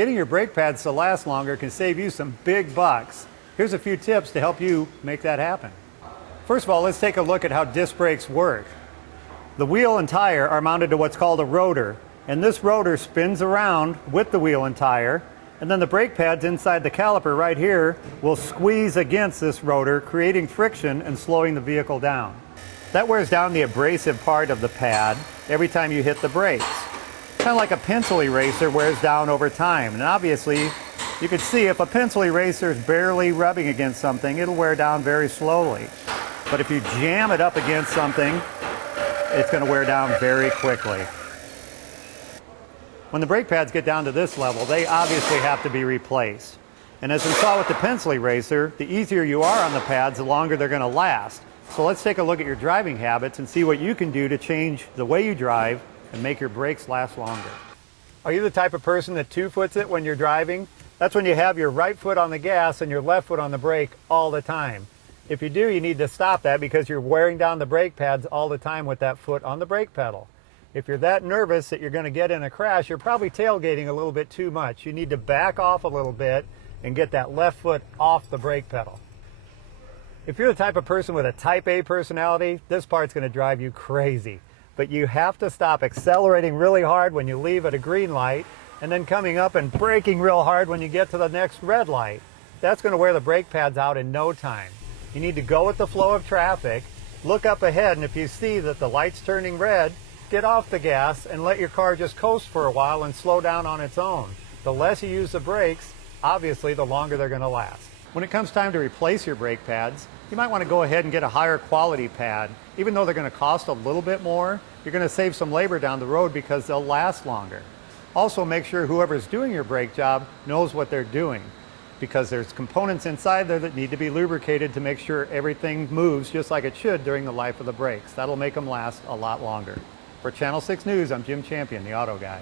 Getting your brake pads to last longer can save you some big bucks. Here's a few tips to help you make that happen. First of all, let's take a look at how disc brakes work. The wheel and tire are mounted to what's called a rotor, and this rotor spins around with the wheel and tire, and then the brake pads inside the caliper right here will squeeze against this rotor, creating friction and slowing the vehicle down. That wears down the abrasive part of the pad every time you hit the brakes. Kind of like a pencil eraser wears down over time. And obviously, you can see if a pencil eraser is barely rubbing against something, it'll wear down very slowly. But if you jam it up against something, it's going to wear down very quickly. When the brake pads get down to this level, they obviously have to be replaced. And as we saw with the pencil eraser, the easier you are on the pads, the longer they're going to last. So let's take a look at your driving habits and see what you can do to change the way you drive and make your brakes last longer. Are you the type of person that two-foots it when you're driving? That's when you have your right foot on the gas and your left foot on the brake all the time. If you do, you need to stop that because you're wearing down the brake pads all the time with that foot on the brake pedal. If you're that nervous that you're going to get in a crash, you're probably tailgating a little bit too much. You need to back off a little bit and get that left foot off the brake pedal. If you're the type of person with a type A personality, this part's going to drive you crazy. But you have to stop accelerating really hard when you leave at a green light and then coming up and braking real hard when you get to the next red light. That's going to wear the brake pads out in no time. You need to go with the flow of traffic, look up ahead, and if you see that the light's turning red, get off the gas and let your car just coast for a while and slow down on its own. The less you use the brakes, obviously the longer they're going to last. When it comes time to replace your brake pads, you might want to go ahead and get a higher quality pad. Even though they're going to cost a little bit more, you're going to save some labor down the road because they'll last longer. Also, make sure whoever's doing your brake job knows what they're doing, because there's components inside there that need to be lubricated to make sure everything moves just like it should during the life of the brakes. That'll make them last a lot longer. For Channel 6 News, I'm Jim Champion, the Auto Guy.